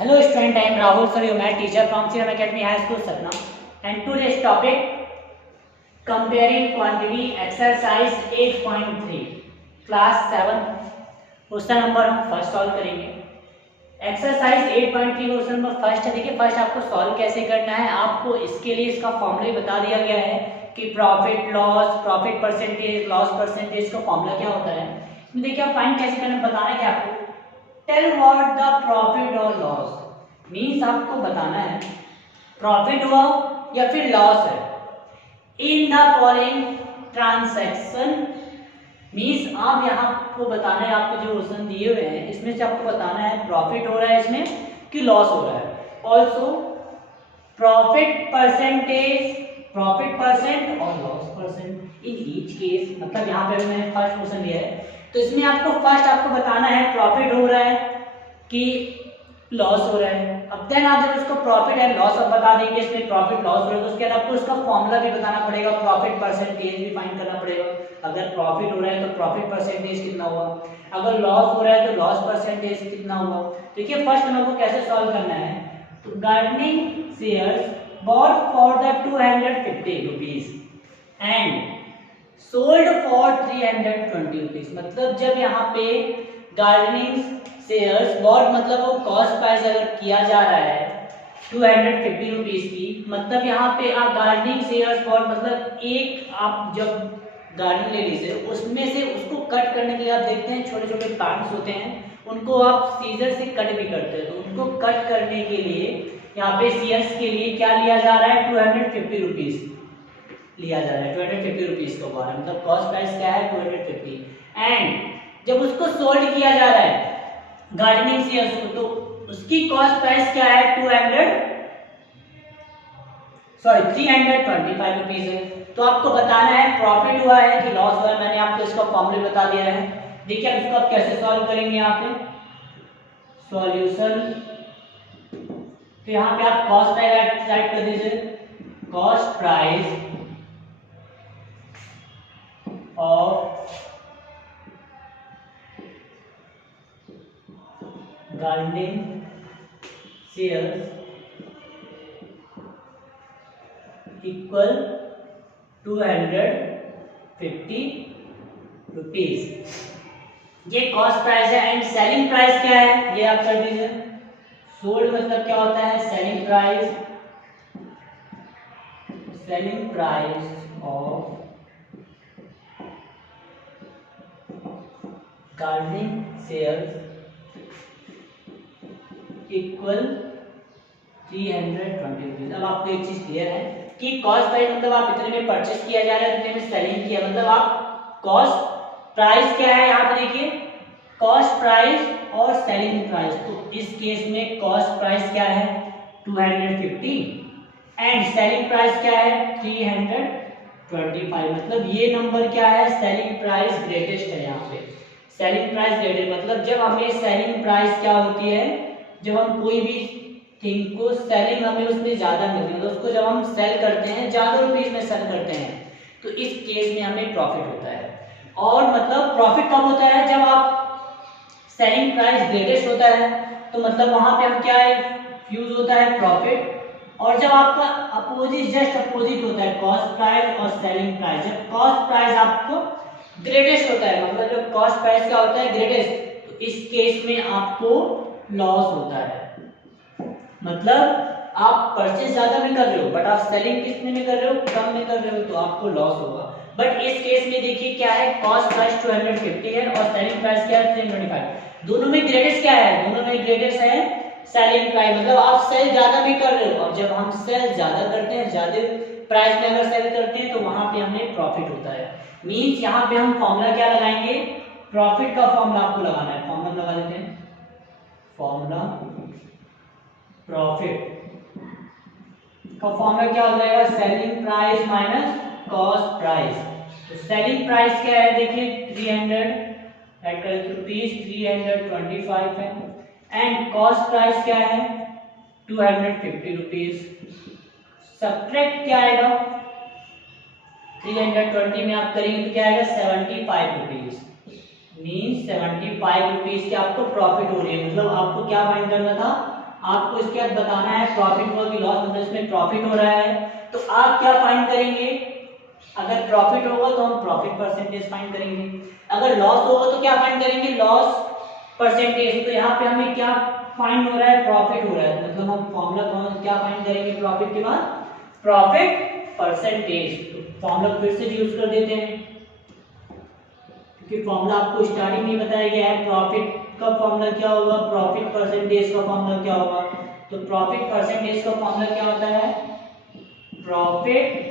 Hello student, I am Rahul sir, your math teacher from Serum Academy High School, Satna. And today's topic, comparing quantity exercise 8.3 class 7 question number हम first solve करेंगे। Exercise 8.3 question number first है। देखिए first आपको solve कैसे करना है, आपको इसके लिए इसका फॉर्मूला बता दिया गया है कि profit loss, profit percentage, loss percentage का फॉर्मूला क्या होता है। इसमें देखिए आप फाइंड कैसे करना बताना है कि आपको टेल व्हाट द प्रॉफिट और लॉस मीन्स आपको बताना है प्रॉफिट हुआ या फिर लॉस है in the following transaction. Means आप यहाँ को बताना है, आपको जो क्वेश्चन दिए हुए हैं इसमें से आपको बताना है प्रॉफिट हो रहा है इसमें कि लॉस हो रहा है। Also profit percentage, profit percent और loss percent in each case. मतलब यहाँ पे मैंने फर्स्ट क्वेश्चन दिया है तो इसमें आपको फर्स्ट आपको बताना है प्रॉफिट हो रहा है कि लॉस हो रहा है। अब देन आप जब उसको प्रॉफिट एंड लॉस अब बता देंगे इसमें प्रॉफिट लॉस हो रहा है तो उसके बाद आपको उसका फॉर्मूला भी बताना पड़ेगा, प्रॉफिट परसेंटेज भी फाइंड करना पड़ेगा। अगर प्रॉफिट हो रहा है तो प्रॉफिट परसेंटेज कितना हुआ, अगर लॉस हो रहा है तो लॉस परसेंटेज कितना हुआ। देखिए फर्स्ट हम को कैसे सॉल्व करना है, तो gardening shares bot for the 250 rupees and sold for 320 rupees. मतलब जब यहाँ पे गार्डनिंग शेयर्स बॉट मतलब वो कॉस्ट प्राइस अगर किया जा रहा है 250 रुपीज की, मतलब यहाँ पे आप गार्डनिंग शेयर्स बॉट मतलब एक आप जब गार्डन ले लीजिए उसमें से उसको कट करने के लिए आप देखते हैं छोटे छोटे प्लांट्स होते हैं उनको आप सीजर से कट भी करते हैं, तो उनको कट करने के लिए यहाँ पे शेयर्स के लिए क्या लिया जा रहा है 250 रुपीज लिया जा रहा है। 250 रुपीज का बार मतलब कॉस्ट प्राइस क्या है 250 एंड जब उसको सोल्ड किया जा रहा है गार्डनिंग शेयर्स को तो उसकी कॉस्ट प्राइस क्या है 325 रुपीज है। तो आपको बताना है प्रॉफिट हुआ है कि लॉस हुआ है, मैंने आपको इसका फॉर्मूला बता दिया है। देखिए अब इसको आप कैसे सॉल्व करेंगे, यहाँ पे सॉल्यूशन, तो यहाँ पे आप कॉस्ट प्राइस राइट कर दीजिए, cost price of gardening shares equal 250 rupees. ये कॉस्ट प्राइस है एंड सेलिंग प्राइस क्या है ये आप कर दीजिए। सोल्ड मतलब क्या होता है selling price, selling price of gardening shares equal 320 rupees. अब आपको एक चीज क्लियर है कि कॉस्ट प्राइस मतलब आप इतने में परचेस किया जा रहा है, इतने में सेलिंग किया, मतलब आप कॉस्ट प्राइस क्या है यहाँ पे देखिए कॉस्ट प्राइस और सेलिंग प्राइस। तो इस केस में कॉस्ट प्राइस क्या है 250 एंड सेलिंग प्राइस क्या है 325। मतलब ये नंबर क्या है सेलिंग प्राइस ग्रेटेस्ट है। यहाँ पे सेलिंग प्राइस ग्रेटेस्ट मतलब जब हमें सेलिंग प्राइस क्या होती है, जब हम कोई भी थिंग को सेलिंग हमें उसमें ज्यादा मिलती है तो उसको जब हम सेल करते हैं ज्यादा रुपीस में सेल करते हैं तो इस केस में हमें प्रॉफिट होता है। और मतलब प्रॉफिट कब होता है जब आप सेलिंग प्राइस ग्रेटेस्ट होता है तो मतलब वहां पे हम क्या है यूज होता है प्रॉफिट। और जब आपका अपोजिट जस्ट अपोजिट होता है कॉस्ट प्राइस और सेलिंग प्राइस, जब कॉस्ट प्राइस आपको ग्रेटेस्ट होता है मतलब जब कॉस्ट प्राइस क्या होता है ग्रेटेस्ट तो इस केस में आपको लॉस होता है। मतलब आप परचेज ज्यादा में कर रहे हो बट आप सेलिंग कितने में कर रहे हो कम में कर रहे हो तो आपको लॉस होगा। बट इस केस में देखिए क्या है कॉस्ट प्राइस 250 है और सेलिंग प्राइस क्या है 325। दोनों में ग्रेटेस्ट क्या है, दोनों में ग्रेटेस्ट है सेलिंग प्राइस, मतलब आप सेल ज्यादा में कर रहे हो और जब हम सेल ज्यादा करते हैं ज्यादा प्राइस में अगर सेल करते हैं तो वहां पे हमें प्रॉफिट होता है। मींस यहाँ पे हम फॉर्मूला क्या लगाएंगे प्रॉफिट का फॉर्मूला आपको लगाना है। फॉर्मूला लगा लेते हैं, फॉर्मूला प्रॉफिट का फॉर्मूला क्या हो जाएगा selling price minus cost price. तो सेलिंग प्राइस क्या है देखिए 300 रुपीज 325 है एंड कॉस्ट प्राइस क्या है 250 रुपीज। सब्ट्रैक्ट क्या आएगा 320 में आप करेंगे तो क्या आएगा 75 रुपीज। मीन्स 75 रुपीज की आपको प्रॉफिट हो रही है, मतलब आपको क्या फाइंड करना था आपको इसके बाद बताना है प्रॉफिट हुआ कि लॉस, मतलब इसमें प्रॉफिट हो रहा है तो आप क्या फाइंड करेंगे, अगर प्रॉफिट होगा तो हम प्रॉफिट परसेंटेज फाइंड करेंगे, अगर लॉस होगा तो क्या फाइंड करेंगे, लॉस परसेंटेज। तो यहाँ पे हमें क्या फाइंड हो रहा है, प्रॉफिट हो रहा है, मतलब हम फॉर्मूला क्या फाइंड करेंगे प्रॉफिट के बाद, प्रॉफिट परसेंटेज। तो फॉर्मूला फिर से यूज कर देते हैं क्योंकि फॉर्मूला आपको स्टार्टिंग में बताया गया है, प्रॉफिट का फॉर्मूला क्या होगा, प्रॉफिट परसेंटेज का फॉर्मूला क्या होगा। तो प्रॉफिट परसेंटेज का फॉर्मूला क्या होता है, profit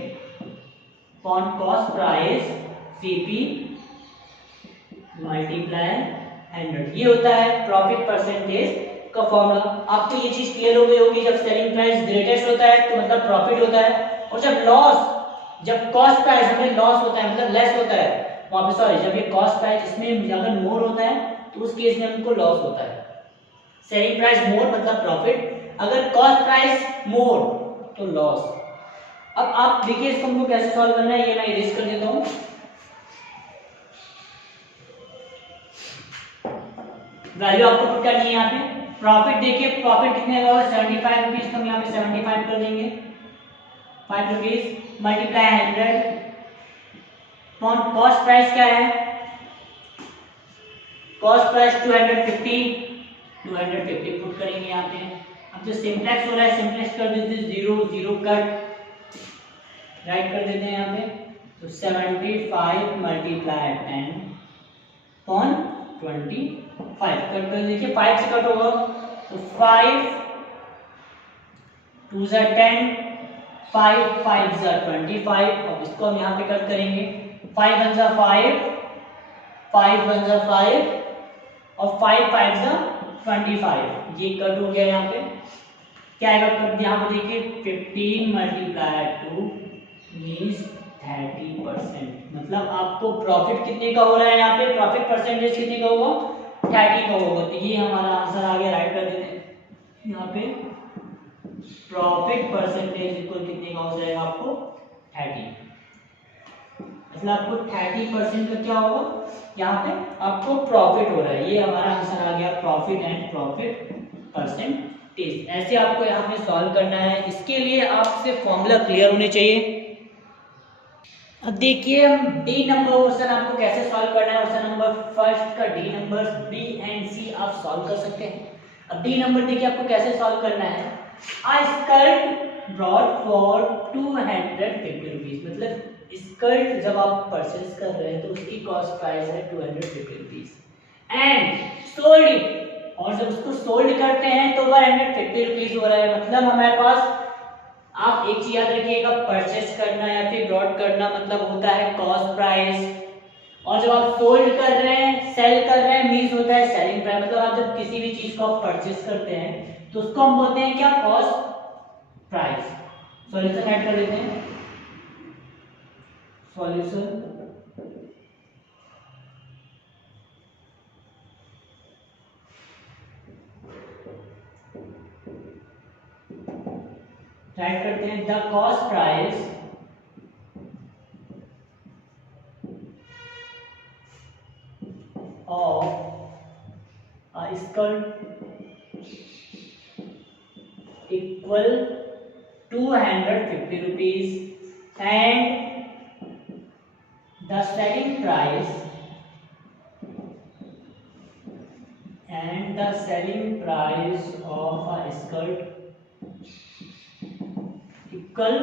upon cost price CP multiply 100, ये होता है प्रॉफिट परसेंटेज का फॉर्मूला। आपको ये चीज क्लियर हो गई होगी, जब सेलिंग प्राइस ग्रेटेस्ट होता है तो मतलब प्रॉफिट होता है, और जब कॉस्ट प्राइस हमें लॉस होता है मतलब लेस होता है, वहां पे सॉरी जब ये कॉस्ट प्राइस इसमें अगर मोर होता है तो उस केस में हमको लॉस होता है। सेलिंग प्राइस मोर मतलब प्रॉफिट, अगर कॉस्ट प्राइस मोर तो लॉस। अब आप देखिए इसको हमको कैसे सॉल्व करना है, ये मैं इरेज कर देता हूं। वैल्यू आपको पुट करनी है यहाँ पे, प्रॉफिट देखिए प्रॉफिट कितने का होगा 75 रुपीज, तो हम यहाँ पे 75 कर देंगे, 5 रुपीज मल्टीप्लाई 100 कॉस्ट प्राइस क्या है, कॉस्ट प्राइस 250 पुट करेंगे यहाँ पे। अब जो सिंप्लेक्स हो रहा है सिंप्लेक्स कर देते हैं, 0 कट राइट कर देते हैं यहाँ पे, तो 75 मल्टीप्लाई 10 अपॉन 25 कट कर देखिए, 5 से कट होगा तो 5 2 जा 10 5 5 जा 25, अब इसको हम यहाँ पे कट करेंगे, 5 1 जा 5 5 1 जा 5 और 5 5 जा 25, ये कट हो गया। यहाँ पे क्या आएगा कट, यहाँ पे देखिए 15 मल्टीप्लाई 2 मींस 30%, मतलब आपको प्रॉफिट कितने का हो रहा है, यहाँ पे प्रॉफिट परसेंटेज कितने का होगा 30 का होगा। तो ये हमारा आंसर आ गया, राइट कर देते हैं यहाँ पे, प्रॉफिट परसेंटेज इक्वल कितने का हो जाएगा आपको 30, मतलब आपको 30% का क्या होगा, यहाँ पे आपको प्रॉफिट हो रहा है, ये हमारा आंसर आ गया प्रॉफिट एंड प्रॉफिट परसेंटेज। ऐसे आपको यहाँ पे सॉल्व करना है, इसके लिए आपसे फॉर्मूला क्लियर होने चाहिए। अब देखिए हम डी नंबर क्वेश्चन आपको कैसे सॉल्व करना है, क्वेश्चन नंबर फर्स्ट का डी नंबर बी एंड सी आप सॉल्व कर सकते हैं। अब डी नंबर देखिए आपको कैसे सॉल्व करना है, आ स्कर्ट ब्रॉड फॉर 250 रुपीज, मतलब स्कर्ट जब आप परचेज कर रहे हैं तो उसकी कॉस्ट प्राइस है 250 रुपीज एंड सोल्ड इट, और जब उसको सोल्ड करते हैं तो 150 रुपीज हो रहा है, मतलब हमारे पास, आप एक चीज याद रखिएगा, परचेस करना या फिर ब्रॉड करना मतलब होता है कॉस्ट प्राइस, और जब आप सोल्ड कर रहे हैं सेल कर रहे हैं मींस होता है सेलिंग प्राइस, मतलब आप जब किसी भी चीज को आप परचेस करते हैं तो उसको हम बोलते हैं क्या, कॉस्ट प्राइस। सॉल्यूशन ऐड कर देते हैं, सॉल्यूशन राइट करते हैं, the cost price of a skirt equal 250 rupees and the selling price of a skirt equal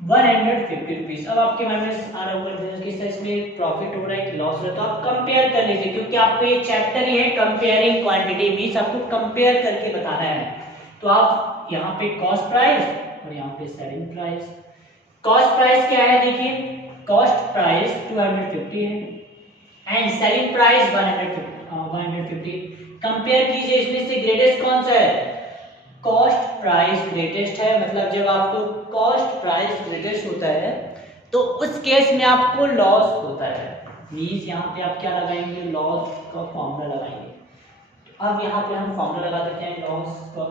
150 rupees. अब आपके मन में आ रहा होगा किस तरह इसमें प्रॉफिट हो रहा है कि लॉस हो रहा है, तो आप कंपेयर कर लीजिए, क्योंकि आपको ये चैप्टर ही है कंपेयरिंग क्वांटिटी, मींस आपको कंपेयर करके बताना है। तो आप यहाँ पे कॉस्ट प्राइस और यहाँ पे सेलिंग प्राइस, कॉस्ट प्राइस क्या है देखिए, कॉस्ट प्राइस 250 है एंड सेलिंग प्राइस 150, कंपेयर कीजिए, इसमें से ग्रेटेस्ट कौन सा है, कॉस्ट प्राइस ग्रेटेस्ट है, मतलब जब आपको कॉस्ट प्राइस ग्रेटेस्ट होता है तो उस केस में आपको लॉस होता है, मींस यहाँ पे आप क्या लगाएंगे, लॉस का फॉर्मूला लगाएंगे। अब यहाँ पे हम फॉर्मूला लगा देते हैं, लॉस का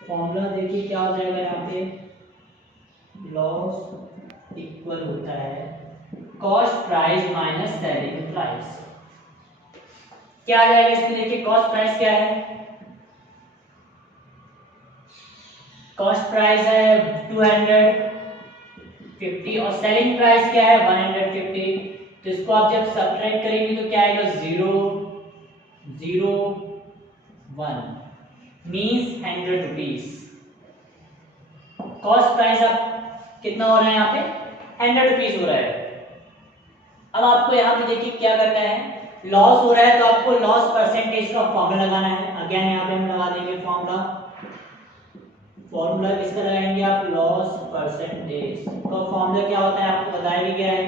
फॉर्मूला देखिए क्या हो जाएगा, यहाँ पे लॉस इक्वल होता है cost price minus selling price. क्या आ जाएगा इसमें देखिए, कॉस्ट प्राइस क्या है कॉस्ट प्राइस है 250 और सेलिंग प्राइस क्या है 150। तो इसको आप जब सब्ट्रैक्ट करेंगे तो क्या आएगा 0 0 1 मीन्स 100 रुपीज। कॉस्ट प्राइस अब कितना हो रहा है यहाँ पे 100 रुपीज हो रहा है। अब आपको यहाँ पे देखिए क्या करना है, लॉस हो रहा है तो आपको लॉस परसेंटेज का फॉर्मूला लगाना है। अगेन यहाँ पे हम लगा देंगे फॉर्मूला किसका लगाएंगे आप, लॉस परसेंटेज। तो फॉर्मूला क्या होता है आपको बताया भी गया है,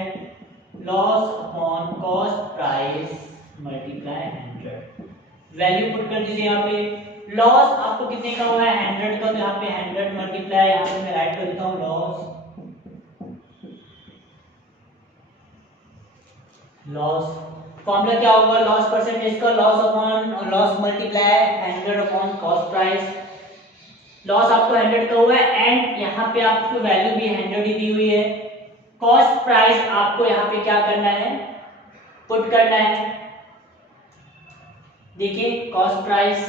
loss upon cost price multiply 100। Value put कर दीजिए यहाँ पे, लॉस आपको कितने का हुआ है 100 का, तो यहाँ पे 100 मल्टीप्लाई, यहाँ पे मैं राइट कर देता हूँ लॉस फॉर्मूला क्या होगा लॉस परसेंटेज का, loss upon loss multiply 100 upon cost price. Loss आपको 100 का हुआ है एंड यहाँ पे आपको वैल्यू भी 100 ही दी हुई है। कॉस्ट प्राइस आपको यहाँ पे क्या करना है, पुट करना है। देखिए कॉस्ट प्राइस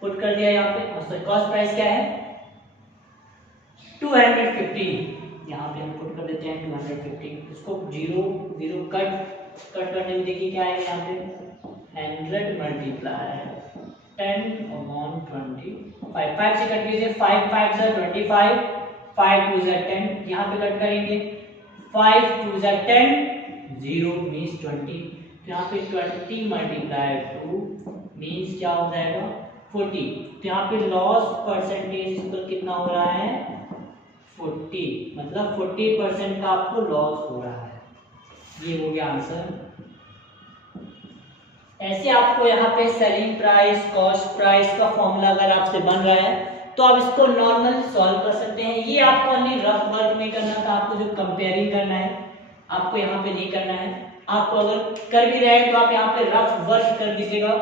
पुट कर दिया यहाँ पे, कॉस्ट प्राइस क्या है 250, यहाँ पे हम पुट कर देते हैं 250। इसको 0 0 कट करने में देखिए क्या आएगा यहाँ पे 100 मल्टीप्लाई 10 अपॉन 25, 5 से कट कीजिए, 5 5 से 25, 5 2 से 10, यहाँ पे कट करेंगे 5 2 से 10, 0 मीन्स 20, तो यहाँ पे 20 मल्टीप्लाई 2 मीन्स क्या हो जाएगा 40। तो यहाँ पे लॉस परसेंटेज पर कितना हो रहा है 40, मतलब 40% का आपको लॉस हो रहा है। ये हो गया आंसर। ऐसे आपको यहाँ पे सेलिंग प्राइस कॉस्ट प्राइस का फॉर्मूला अगर आपसे बन रहा है तो आप इसको नॉर्मल सॉल्व कर सकते हैं। ये आपको नहीं रफ वर्क में करना था, आपको जो कंपेयरिंग करना है आपको यहाँ पे नहीं करना है। आपको अगर कर भी रहे हैं तो आप यहाँ पे रफ वर्क कर दीजिएगा,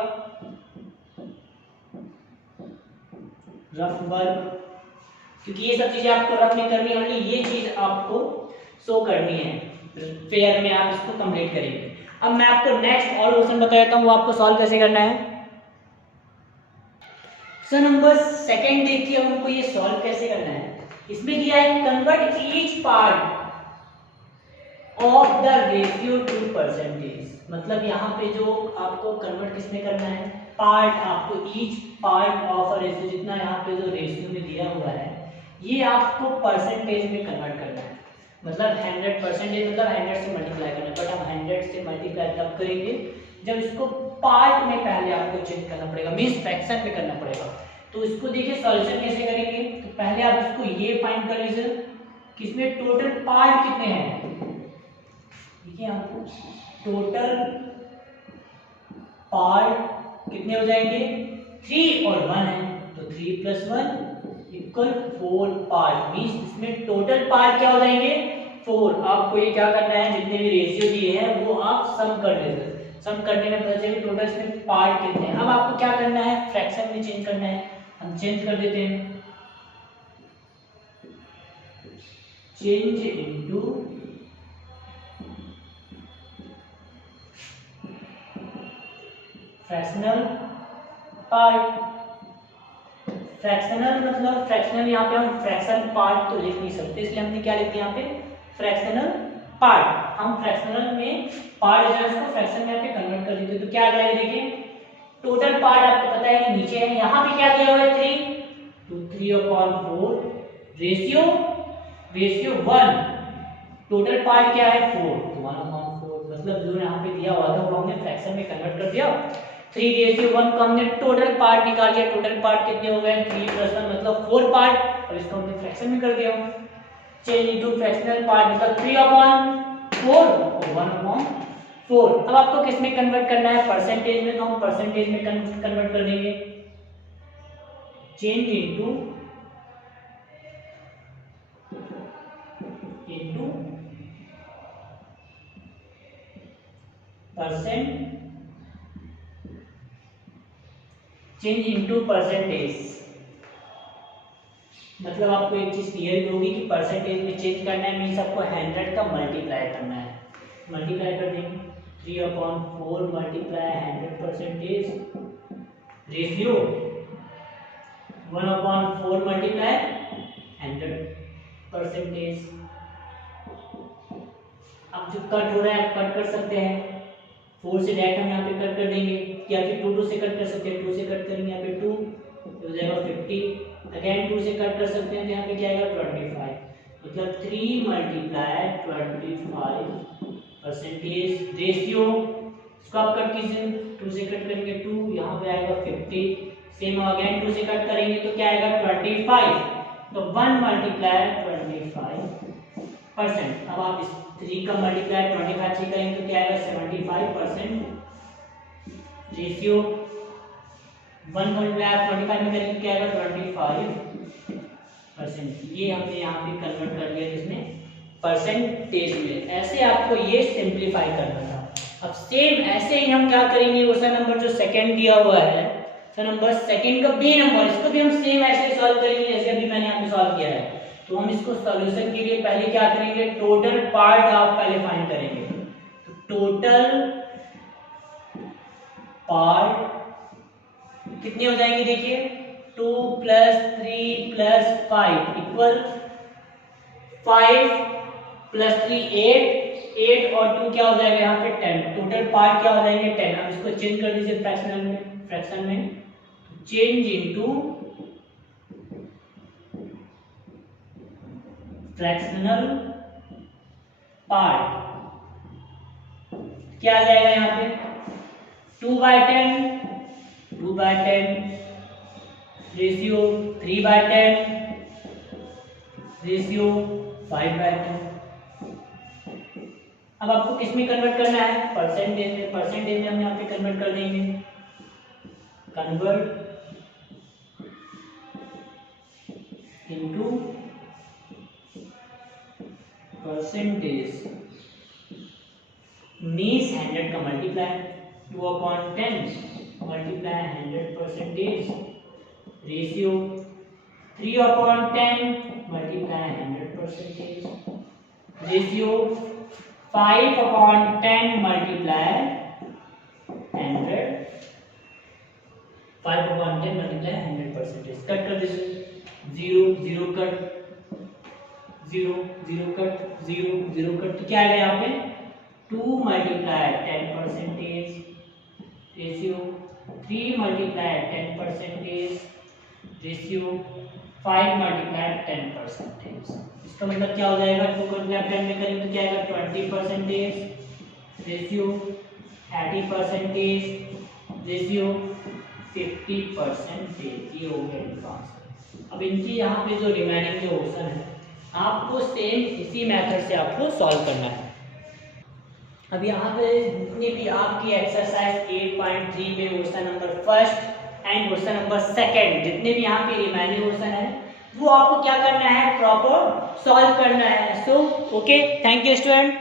रफ वर्क, क्योंकि ये सब चीजें आपको रफ में करनी है, ओनली ये चीज आपको शो करनी है, फेयर में आप इसको कंप्लीट करेंगे। अब मैं आपको नेक्स्ट और क्वेश्चन बता देता हूँ वो आपको सॉल्व कैसे करना है। सो नंबर सेकंड देखिए हमको ये सॉल्व कैसे करना है। इसमें दिया है convert each part of the ratio two percentage, मतलब यहाँ पे जो आपको कन्वर्ट किसमें करना है, पार्ट, आपको each part of a ratio, जितना यहाँ पे जो रेशियो में दिया हुआ है ये आपको परसेंटेज में कन्वर्ट करना है। मतलब 100% मतलब 100 से मल्टीप्लाई करना है, बट हम 100 से मल्टीप्लाई तब करेंगे जब इसको पार्ट में पहले आपको चेंज करना पड़ेगा, मींस फ्रैक्शन में करना पड़ेगा। तो इसको देखिए सॉल्यूशन कैसे करेंगे, तो पहले आप इसको ये फाइंड कर लीजिए कि इसमें टोटल पार्ट कितने हैं। देखिए आपको टोटल पार्ट कितने हो जाएंगे 3 और 1 है, तो 3 + 1 इक्वल 4 पार्ट, मींस इसमें टोटल पार्ट क्या हो जाएंगे 4। आपको ये क्या करना है, जितने भी रेशियो दिए हैं वो आप सम कर लेते, सम करने में पता चलेगा टोटल इसमें पार्ट कितने हैं। अब आपको क्या करना है, फ्रैक्शन में चेंज करना है, हम चेंज कर देते हैं, change into fractional part. Fractional मतलब फ्रैक्शनल, यहाँ पे हम फ्रैक्शन पार्ट तो लिख नहीं सकते, इसलिए हमने क्या लिख दिया यहाँ पे फ्रैक्शनल पार्ट। हम फ्रैक्शनल में पार्ट जो है उसको फ्रैक्शन में यहाँ पे कन्वर्ट कर देते हैं, तो क्या आ जाएगा देखिए टोटल पार्ट आपको पता है कि नीचे है, यहाँ पे क्या दिया हुआ है 3, तो 3/4 रेशियो 1, टोटल पार्ट क्या है 4, तो 1/4, मतलब जो यहाँ पे दिया हुआ था वो हमने फ्रैक्शन में कन्वर्ट कर दिया। 3/1 को हमने टोटल पार्ट निकाल लिया, टोटल पार्ट कितने हो गए 3 + 1 मतलब 4 पार्ट, और इसको हमने फ्रैक्शन में कर दिया। चेंज इनटू फ्रैक्शनल पार्ट मतलब 3/4 और 1/4। अब आपको किस में कन्वर्ट करना है, परसेंटेज में, तो हम परसेंटेज में कन्वर्ट कर देंगे, change into change into percentage, मतलब आपको एक चीज क्लियर होगी कि परसेंटेज में चेंज करना है, मींस आपको 100 का मल्टीप्लाई करना है, मल्टीप्लाई कर देंगे 3/4 मल्टीप्लाई 100% रेशियो 1/4 मल्टीप्लाई परसेंटेज। अब जो कट हो रहा है आप कट कर सकते हैं, 4 से डायरेक्ट हम यहाँ पे कट कर देंगे, या फिर 2 से कट कर सकते हैं, 2 से कट करेंगे यहाँ पे 2 हो जाएगा 50, अगेन 2 से कट कर सकते हैं तो यहाँ पे क्या आएगा 25, मतलब 3 × 25 परसेंटेज रेशियो। इसको आप कट कीजिए, 2 से कट करेंगे 2, यहाँ पे आएगा 50, सेम अगेन 2 से कट करेंगे तो क्या आएगा 25, तो 1 × 25%। अब आप इस 3 का मल्टीप्लाई 25 से करेंगे तो क्या आएगा 75% रेशियो। 1 × 25 में करेंगे क्या आएगा 25%। ये हमने यहाँ पे कन्वर्ट कर लिया इसमें परसेंटेज में। ऐसे आपको ये सिंप्लीफाई करना था। अब सेम ऐसे ही हम क्या करेंगे, क्वेश्चन नंबर जो सेकंड दिया हुआ है, क्वेश्चन नंबर सेकंड का बी नंबर, इसको भी हम सेम ऐसे सॉल्व करेंगे जैसे अभी मैंने यहाँ पे सॉल्व किया है। तो हम इसको सॉल्यूशन के लिए पहले क्या करेंगे, टोटल पार्ट आप पहले फाइंड करेंगे। तो टोटल पार्ट कितने हो जाएंगे, देखिए 2 + 3 + 5 इक्वल 5 + 3 8 और 2 क्या हो जाएगा यहाँ पे 10। टोटल पार्ट क्या हो जाएंगे 10। अब इसको चेंज कर दीजिए फ्रैक्शन में, चेंज इनटू फ्रैक्शनल पार्ट। क्या आ जाएगा यहाँ पे 2/10 रेशियो 3/10 रेशियो 5/10। अब आपको किस में कन्वर्ट करना है, परसेंटेज में। परसेंटेज में हम यहाँ पे कन्वर्ट कर देंगे, कन्वर्ट इनटू परसेंटेज मीन्स 100 का multiply 2/10 multiply 100% ratio 3/10 multiply 100% ratio 5/10 multiply 100 5/10 multiply 100%। Cut कर दीजिए, 0 0 कट 0 0 कट 0 0 कट, तो क्या आएगा यहाँ पे 2 × 10% रेशियो 3 × 10% रेशियो 5 × 10%। इसका मतलब क्या हो जाएगा, 2 × 10 में करेंगे तो क्या आएगा 20% रेशियो 30% रेशियो 50%। ये हो गया इनका आंसर। अब इनकी यहाँ पे जो रिमेनिंग जो ऑप्शन है आपको सेम इसी मेथड से आपको सॉल्व करना है। अब यहाँ पे जितनी भी आपकी एक्सरसाइज 8.3 में question number first and question number second जितने भी यहाँ पे रिमेनिंग क्वेश्चन है वो आपको क्या करना है, प्रॉपर सॉल्व करना है। So okay, thank you student.